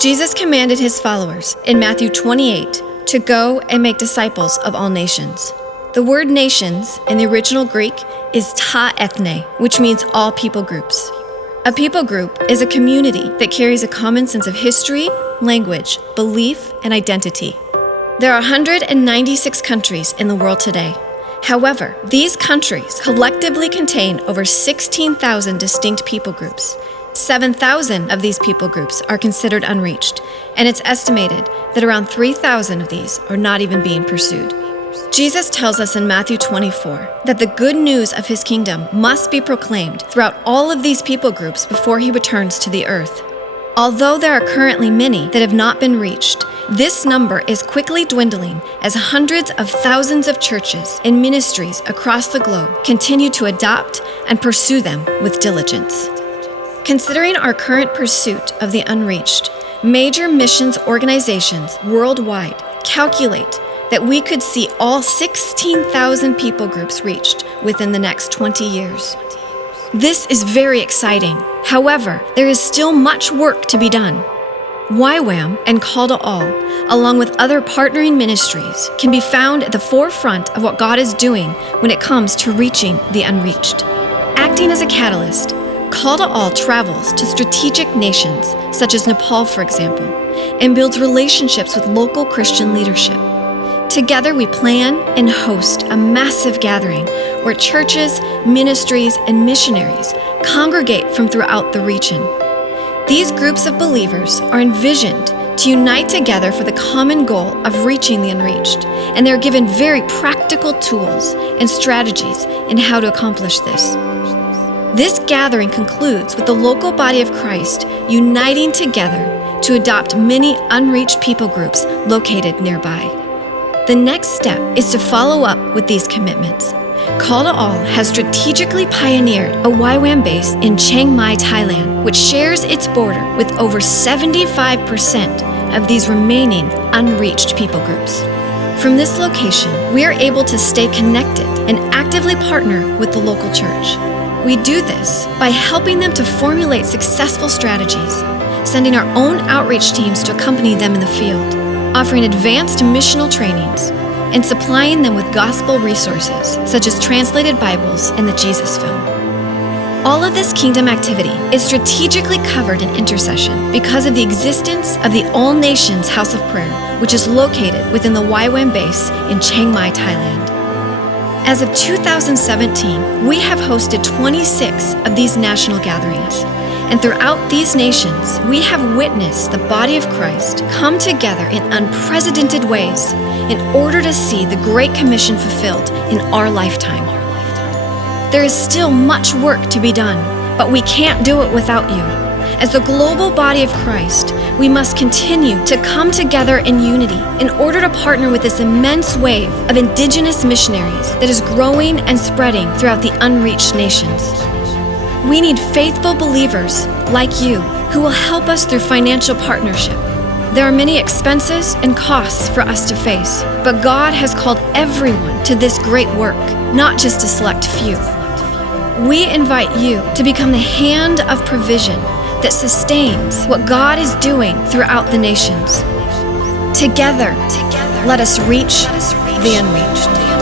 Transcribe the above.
Jesus commanded his followers in Matthew 28 to go and make disciples of all nations. The word nations in the original Greek is ta ethne, which means all people groups. A people group is a community that carries a common sense of history, language, belief, and identity. There are 196 countries in the world today. However, these countries collectively contain over 16,000 distinct people groups. 7,000 of these people groups are considered unreached, and it's estimated that around 3,000 of these are not even being pursued. Jesus tells us in Matthew 24 that the good news of his kingdom must be proclaimed throughout all of these people groups before he returns to the earth. Although there are currently many that have not been reached, this number is quickly dwindling as hundreds of thousands of churches and ministries across the globe continue to adopt and pursue them with diligence. Considering our current pursuit of the unreached, major missions organizations worldwide calculate that we could see all 16,000 people groups reached within the next 20 years. This is very exciting. However, there is still much work to be done. YWAM and Call to All, along with other partnering ministries, can be found at the forefront of what God is doing when it comes to reaching the unreached. Acting as a catalyst, Call to All travels to strategic nations, such as Nepal, for example, and builds relationships with local Christian leadership. Together, we plan and host a massive gathering where churches, ministries, and missionaries congregate from throughout the region. These groups of believers are envisioned to unite together for the common goal of reaching the unreached, and they're given very practical tools and strategies in how to accomplish this. This gathering concludes with the local body of Christ uniting together to adopt many unreached people groups located nearby. The next step is to follow up with these commitments. Call to All has strategically pioneered a YWAM base in Chiang Mai, Thailand, which shares its border with over 75% of these remaining unreached people groups. From this location, we are able to stay connected and actively partner with the local church. We do this by helping them to formulate successful strategies, sending our own outreach teams to accompany them in the field, offering advanced missional trainings, and supplying them with gospel resources, such as translated Bibles and the Jesus Film. All of this kingdom activity is strategically covered in intercession because of the existence of the All Nations House of Prayer, which is located within the YWAM base in Chiang Mai, Thailand. As of 2017, we have hosted 26 of these national gatherings. And throughout these nations, we have witnessed the body of Christ come together in unprecedented ways in order to see the Great Commission fulfilled in our lifetime. There is still much work to be done, but we can't do it without you. As the global body of Christ, we must continue to come together in unity in order to partner with this immense wave of indigenous missionaries that is growing and spreading throughout the unreached nations. We need faithful believers like you who will help us through financial partnership. There are many expenses and costs for us to face, but God has called everyone to this great work, not just a select few. We invite you to become the hand of provision that sustains what God is doing throughout the nations. Together, let us reach the unreached.